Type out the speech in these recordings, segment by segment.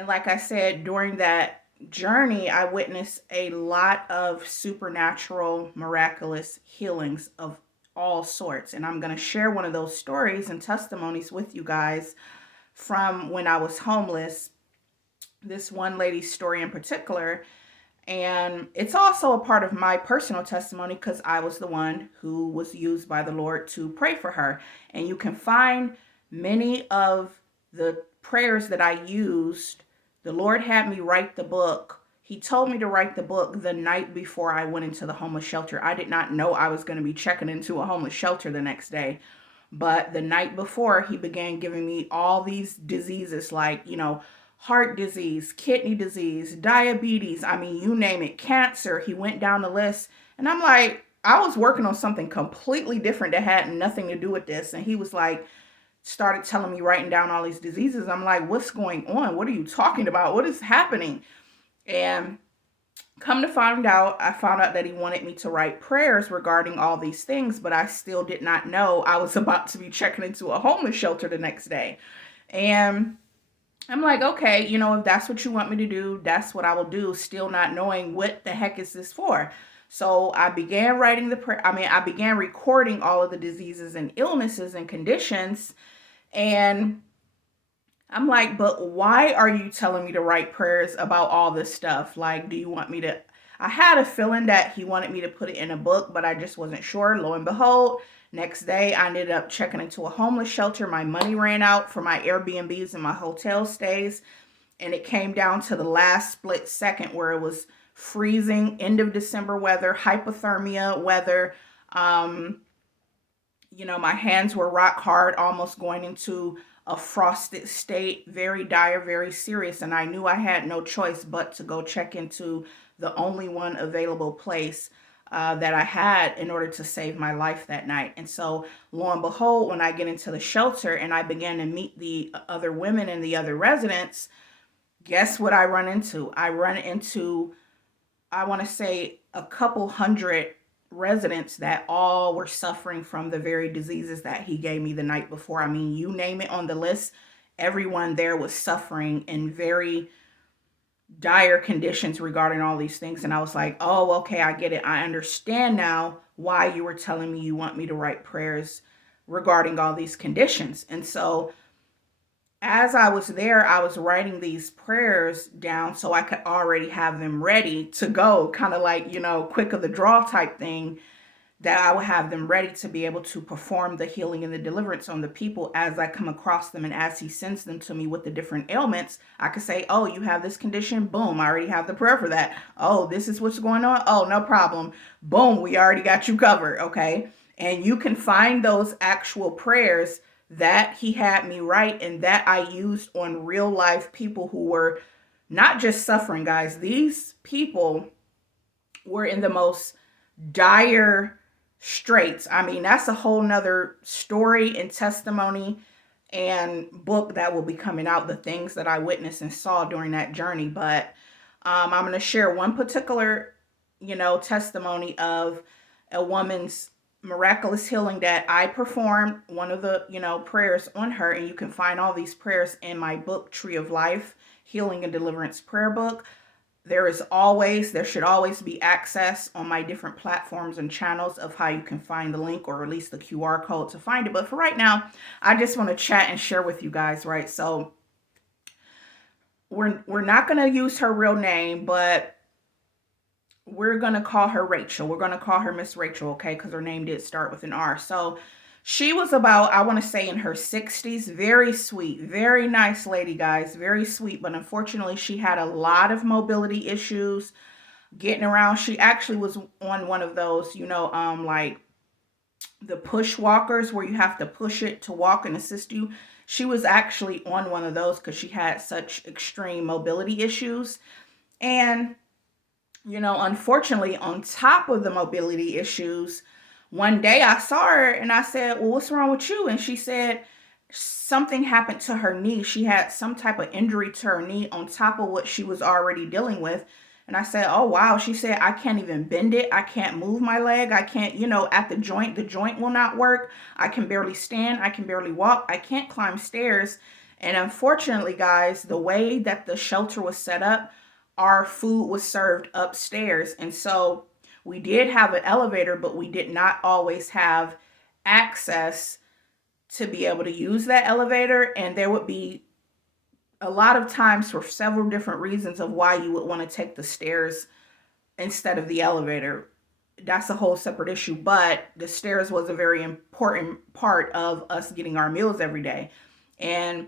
And like I said, during that journey, I witnessed a lot of supernatural, miraculous healings of all sorts. And I'm going to share one of those stories and testimonies with you guys from when I was homeless. This one lady's story in particular. And it's also a part of my personal testimony because I was the one who was used by the Lord to pray for her. And you can find many of the prayers that I used. The Lord had me write the book. He told me to write the book the night before I went into the homeless shelter. I did not know I was going to be checking into a homeless shelter the next day. But the night before, he began giving me all these diseases like, heart disease, kidney disease, diabetes. I mean, you name it, cancer. He went down the list. And I'm like, I was working on something completely different that had nothing to do with this. And he was like, started telling me, writing down all these diseases. I'm like, what's going on? What are you talking about? What is happening? And come to find out, I found out that he wanted me to write prayers regarding all these things, but I still did not know I was about to be checking into a homeless shelter the next day. And I'm like, okay, if that's what you want me to do, that's what I will do, still not knowing what the heck is this for. So I began I began recording all of the diseases and illnesses and conditions. And I'm like, but why are you telling me to write prayers about all this stuff? Like, do you want me to? I had a feeling that he wanted me to put it in a book, but I just wasn't sure. Lo and behold, next day I ended up checking into a homeless shelter. My money ran out for my Airbnbs and my hotel stays. And it came down to the last split second where it was freezing, end of December weather, hypothermia weather. Um, my hands were rock hard, almost going into a frosted state, very dire, very serious. And I knew I had no choice but to go check into the only one available place that I had in order to save my life that night. And so, lo and behold, when I get into the shelter and I began to meet the other women and the other residents, guess what I run into? I run into, I want to say, a couple hundred residents that all were suffering from the very diseases that he gave me the night before. I mean, you name it on the list, everyone there was suffering in very dire conditions regarding all these things. And I was like, oh, okay, I get it. I understand now why you were telling me you want me to write prayers regarding all these conditions. And so as I was there, I was writing these prayers down so I could already have them ready to go, kind of like, quick of the draw type thing, that I would have them ready to be able to perform the healing and the deliverance on the people as I come across them and as he sends them to me with the different ailments. I could say, oh, you have this condition. Boom, I already have the prayer for that. Oh, this is what's going on. Oh, no problem. Boom, we already got you covered. Okay. And you can find those actual prayers that he had me write and that I used on real life people who were not just suffering, guys. These people were in the most dire straits. I mean, that's a whole nother story and testimony and book that will be coming out, the things that I witnessed and saw during that journey. But I'm going to share one particular, testimony of a woman's miraculous healing that I performed, one of the, prayers on her. And you can find all these prayers in my book, Tree of Life, Healing and Deliverance Prayer Book. There should always be access on my different platforms and channels of how you can find the link or at least the QR code to find it. But for right now, I just want to chat and share with you guys, right? So we're not going to use her real name, but we're going to call her Rachel. We're going to call her Miss Rachel, okay? Because her name did start with an R. So she was about, I want to say, in her 60s. Very sweet, very nice lady, guys. Very sweet. But unfortunately, she had a lot of mobility issues getting around. She actually was on one of those, like the push walkers where you have to push it to walk and assist you. She was actually on one of those because she had such extreme mobility issues. And unfortunately, on top of the mobility issues, one day I saw her and I said, well, what's wrong with you? And she said something happened to her knee. She had some type of injury to her knee on top of what she was already dealing with. And I said, oh, wow. She said, I can't even bend it. I can't move my leg. I can't, at the joint will not work. I can barely stand. I can barely walk. I can't climb stairs. And unfortunately, guys, the way that the shelter was set up, our food was served upstairs. And so we did have an elevator, but we did not always have access to be able to use that elevator. And there would be a lot of times for several different reasons of why you would want to take the stairs instead of the elevator. That's a whole separate issue, but the stairs was a very important part of us getting our meals every day. And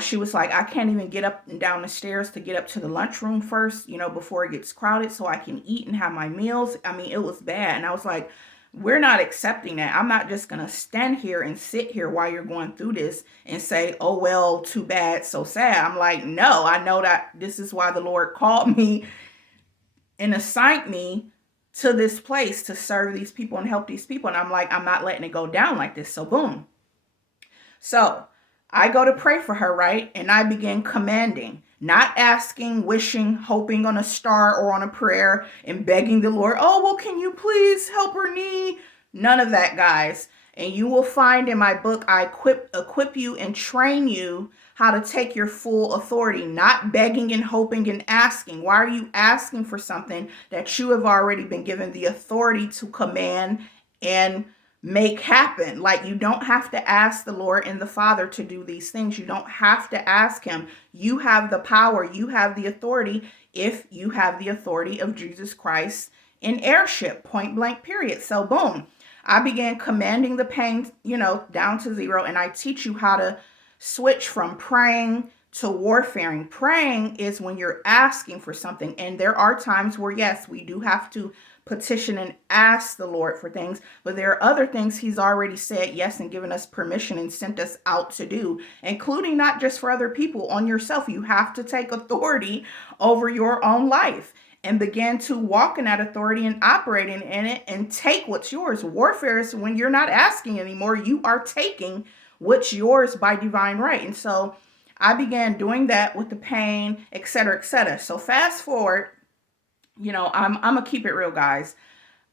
she was like, I can't even get up and down the stairs to get up to the lunchroom first, before it gets crowded so I can eat and have my meals. I mean, it was bad. And I was like, we're not accepting that. I'm not just going to stand here and sit here while you're going through this and say, oh, well, too bad, so sad. I'm like, no, I know that this is why the Lord called me and assigned me to this place to serve these people and help these people. And I'm like, I'm not letting it go down like this. So boom. So I go to pray for her, right? And I begin commanding, not asking, wishing, hoping on a star or on a prayer and begging the Lord, oh, well, can you please help her knee? None of that, guys. And you will find in my book, I equip you and train you how to take your full authority, not begging and hoping and asking. Why are you asking for something that you have already been given the authority to command and make happen? Like, you don't have to ask the Lord and the Father to do these things. You don't have to ask him. You have the power. You have the authority if you have the authority of Jesus Christ in heirship, point blank, period. So boom, I began commanding the pain, down to zero. And I teach you how to switch from praying to warfaring. Praying is when you're asking for something. And there are times where, yes, we do have to petition and ask the Lord for things, but there are other things he's already said yes and given us permission and sent us out to do, including not just for other people, on yourself. You have to take authority over your own life and begin to walk in that authority and operating in it and take what's yours. Warfare is when you're not asking anymore, you are taking what's yours by divine right. And so I began doing that with the pain, et cetera, et cetera. So fast forward, I'm gonna keep it real, guys.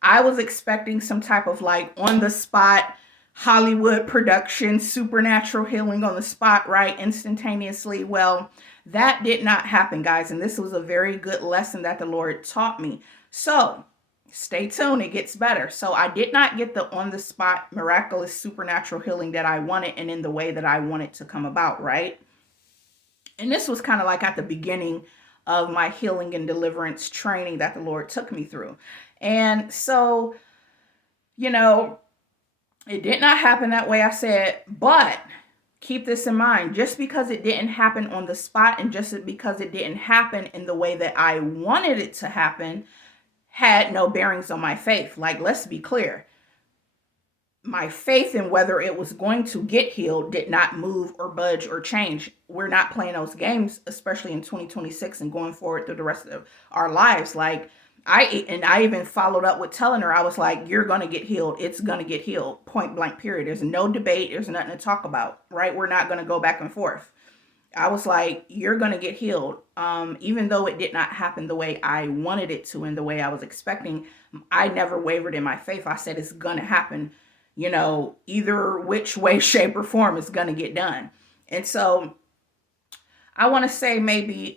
I was expecting some type of like on the spot Hollywood production, supernatural healing on the spot, right? Instantaneously. Well, that did not happen, guys. And this was a very good lesson that the Lord taught me. So stay tuned, it gets better. So I did not get the on the spot miraculous supernatural healing that I wanted and in the way that I wanted to come about, right? And this was kind of like at the beginning of my healing and deliverance training that the Lord took me through. And so, it did not happen that way, I said, but keep this in mind, just because it didn't happen on the spot and just because it didn't happen in the way that I wanted it to happen had no bearings on my faith. Like, let's be clear. My faith in whether it was going to get healed did not move or budge or change. We're not playing those games, especially in 2026 and going forward through the rest of our lives. Like, I even followed up with telling her, I was like, you're going to get healed. It's going to get healed. Point blank, period. There's no debate. There's nothing to talk about, right? We're not going to go back and forth. I was like, you're going to get healed. Even though it did not happen the way I wanted it to and the way I was expecting, I never wavered in my faith. I said, it's going to happen. Either which way, shape, or form is going to get done. And so I want to say maybe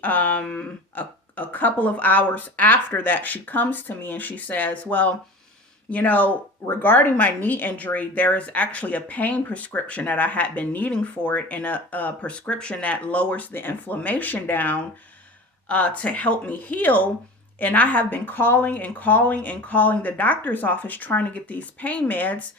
a couple of hours after that, she comes to me and she says, well, regarding my knee injury, there is actually a pain prescription that I had been needing for it, and a prescription that lowers the inflammation down to help me heal. And I have been calling the doctor's office trying to get these pain meds.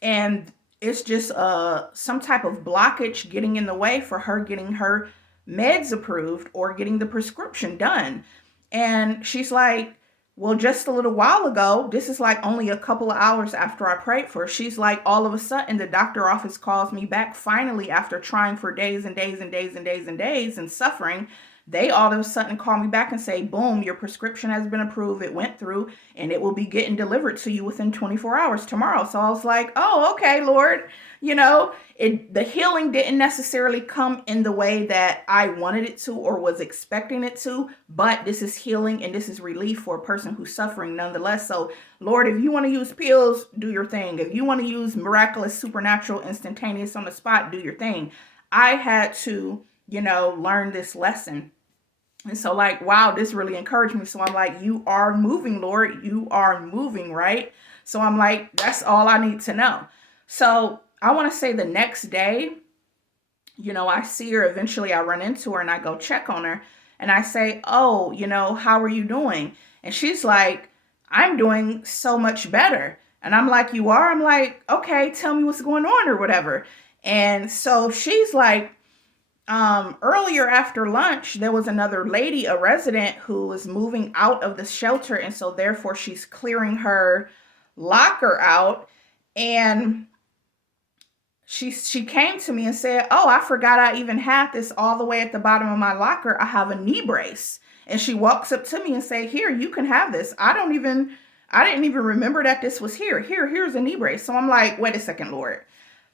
And it's just some type of blockage getting in the way for her getting her meds approved or getting the prescription done. And she's like, well, just a little while ago, this is like only a couple of hours after I prayed for her. She's like, all of a sudden, the doctor office calls me back finally after trying for days and days and days and days and days and suffering. They all of a sudden call me back and say, boom, your prescription has been approved. It went through and it will be getting delivered to you within 24 hours tomorrow. So I was like, oh, okay, Lord. The healing didn't necessarily come in the way that I wanted it to or was expecting it to, but this is healing and this is relief for a person who's suffering nonetheless. So Lord, if you want to use pills, do your thing. If you want to use miraculous, supernatural, instantaneous on the spot, do your thing. I had to learn this lesson. And so, like, wow, this really encouraged me. So I'm like, you are moving, Lord. You are moving, right? So I'm like, that's all I need to know. So I want to say the next day, I see her. Eventually, I run into her and I go check on her. And I say, oh, how are you doing? And she's like, I'm doing so much better. And I'm like, you are? I'm like, okay, tell me what's going on or whatever. And so she's like, earlier after lunch, there was another lady, a resident, who was moving out of the shelter. And so therefore she's clearing her locker out. And she came to me and said, oh, I forgot I even had this all the way at the bottom of my locker. I have a knee brace. And she walks up to me and say, here, you can have this. I didn't even remember that this was here. Here's a knee brace. So I'm like, wait a second, Lord.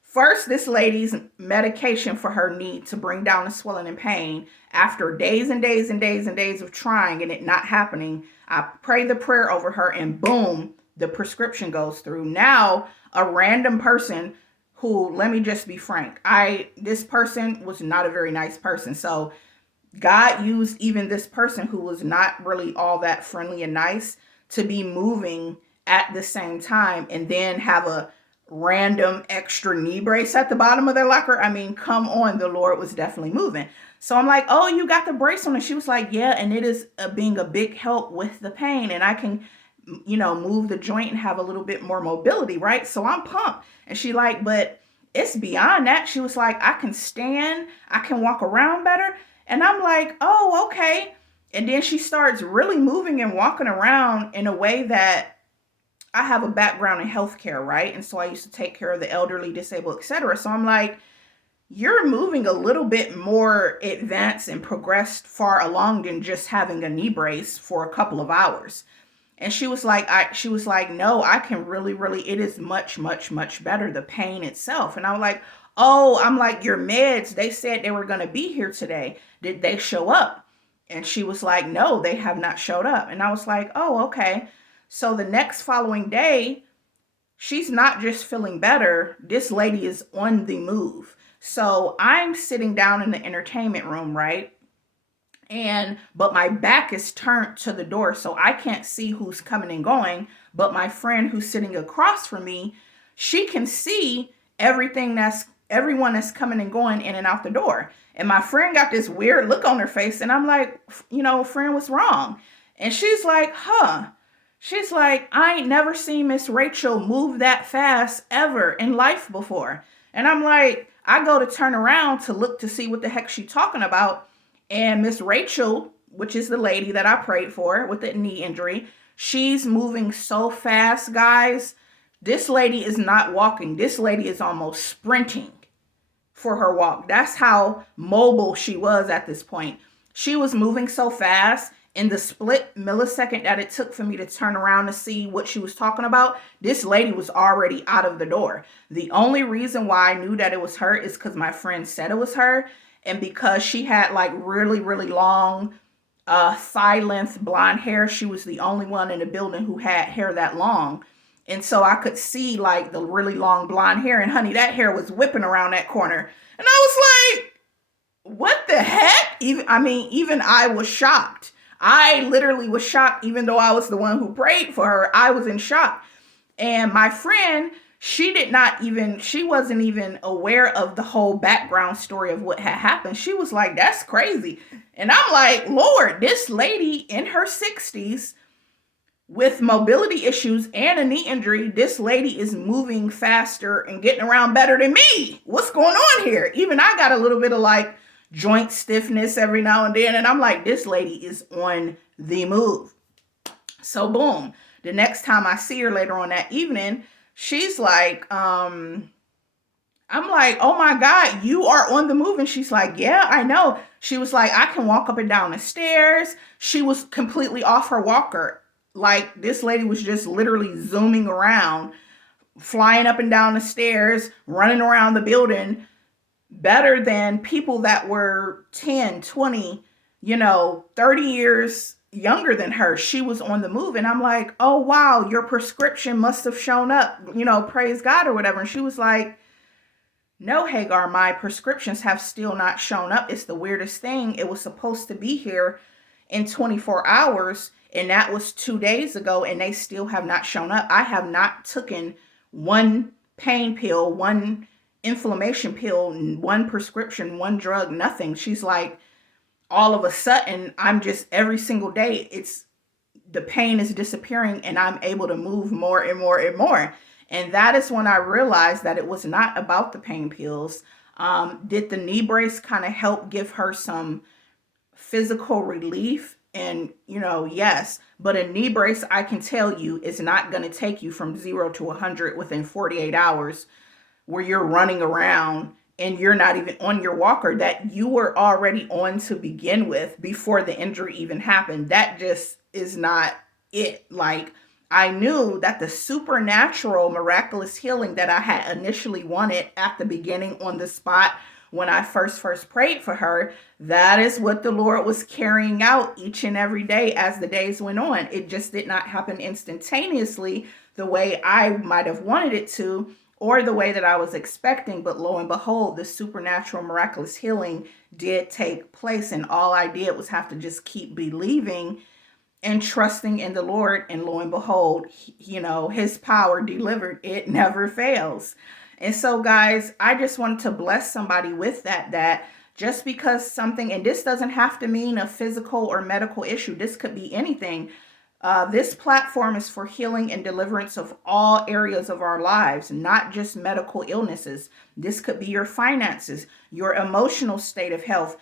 First, this lady's medication for her knee to bring down the swelling and pain, after days and days and days and days of trying and it not happening, I pray the prayer over her and boom, the prescription goes through. Now, a random person who, let me just be frank, this person was not a very nice person. So God used even this person who was not really all that friendly and nice to be moving at the same time, and then have a random extra knee brace at the bottom of their locker. I mean, come on, the Lord was definitely moving. So I'm like, oh, you got the brace on? And she was like, yeah, and it is being a big help with the pain, and I can, move the joint and have a little bit more mobility, right? So I'm pumped. And she like, but it's beyond that. She was like, I can stand, I can walk around better. And I'm like, oh, okay. And then she starts really moving and walking around in a way that, I have a background in healthcare, right? And so I used to take care of the elderly, disabled, etc. So I'm like, you're moving a little bit more advanced and progressed far along than just having a knee brace for a couple of hours. And she was like, no, I can really, really, it is much, much, much better, the pain itself. And I was like, oh, I'm like, your meds, they said they were going to be here today. Did they show up? And she was like, no, they have not showed up. And I was like, oh, okay. So the next following day, she's not just feeling better. This lady is on the move. So I'm sitting down in the entertainment room, right? But my back is turned to the door, so I can't see who's coming and going. But my friend who's sitting across from me, she can see everyone that's coming and going in and out the door. And my friend got this weird look on her face, and I'm like, friend, what's wrong? And she's like, She's like, I ain't never seen Miss Rachel move that fast ever in life before. And I'm like, I go to turn around to look to see what the heck she's talking about. And Miss Rachel, which is the lady that I prayed for with the knee injury, she's moving so fast, guys. This lady is not walking. This lady is almost sprinting for her walk. That's how mobile she was at this point. She was moving so fast. In the split millisecond that it took for me to turn around to see what she was talking about, this lady was already out of the door. The only reason why I knew that it was her is because my friend said it was her, and because she had like really, really long thigh length blonde hair. She was the only one in the building who had hair that long. And so I could see like the really long blonde hair, and honey, that hair was whipping around that corner. And I was like, what the heck? Even I was shocked. I literally was shocked, even though I was the one who prayed for her. I was in shock. And my friend, she wasn't even aware of the whole background story of what had happened. She was like, that's crazy. And I'm like, Lord, this lady in her 60s with mobility issues and a knee injury, this lady is moving faster and getting around better than me. What's going on here? Even I got a little bit of like joint stiffness every now and then. And I'm like, this lady is on the move. So boom, the next time I see her later on that evening, she's like, I'm like, oh my God, you are on the move. And she's like, yeah, I know. She was like, I can walk up and down the stairs. She was completely off her walker. Like this lady was just literally zooming around, flying up and down the stairs, running around the building, better than people that were 10, 20, 30 years younger than her. She was on the move. And I'm like, oh, wow, your prescription must have shown up, praise God or whatever. And she was like, No, Hagar, my prescriptions have still not shown up. It's the weirdest thing. It was supposed to be here in 24 hours, and that was 2 days ago, and they still have not shown up. I have not taken one pain pill, one inflammation pill, one prescription, one drug, nothing. She's like, all of a sudden, I'm just every single day, it's the pain is disappearing and I'm able to move more and more and more. And that is when I realized that it was not about the pain pills. Did the knee brace kind of help give her some physical relief? And, yes, but a knee brace, I can tell you, is not going to take you from 0 to 100 within 48 hours, where you're running around and you're not even on your walker that you were already on to begin with before the injury even happened. That just is not it. Like, I knew that the supernatural, miraculous healing that I had initially wanted at the beginning on the spot when I first prayed for her, that is what the Lord was carrying out each and every day as the days went on. It just did not happen instantaneously the way I might have wanted it to, or the way that I was expecting, but lo and behold, the supernatural, miraculous healing did take place. And all I did was have to just keep believing and trusting in the Lord. And lo and behold, his power delivered. It never fails. And so, guys, I just wanted to bless somebody with that just because something, and this doesn't have to mean a physical or medical issue, this could be anything. This platform is for healing and deliverance of all areas of our lives, not just medical illnesses. This could be your finances, your emotional state of health,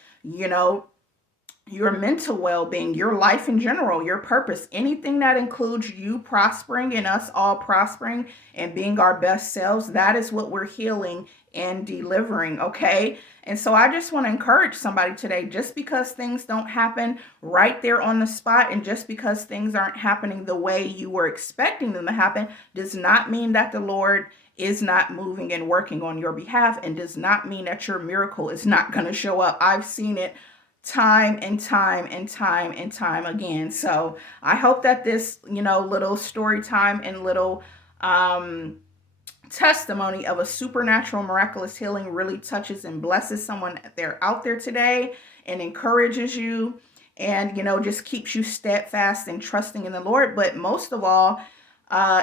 your mental well-being, your life in general, your purpose, anything that includes you prospering and us all prospering and being our best selves. That is what we're healing and delivering. Okay. And so I just want to encourage somebody today, just because things don't happen right there on the spot, and just because things aren't happening the way you were expecting them to happen, does not mean that the Lord is not moving and working on your behalf, and does not mean that your miracle is not going to show up. I've seen it time and time and time and time again. So I hope that this, little story time and little testimony of a supernatural, miraculous healing really touches and blesses someone out there today, and encourages you, and, just keeps you steadfast and trusting in the Lord. But most of all,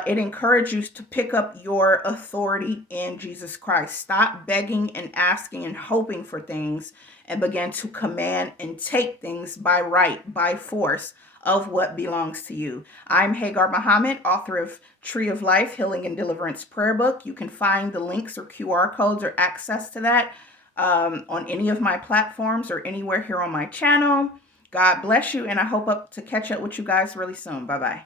it encourages you to pick up your authority in Jesus Christ. Stop begging and asking and hoping for things, and begin to command and take things by right, by force of what belongs to you. I'm Hagar Muhammad, author of Tree of Life, Healing and Deliverance Prayer Book. You can find the links or QR codes or access to that on any of my platforms or anywhere here on my channel. God bless you, and I hope to catch up with you guys really soon. Bye-bye.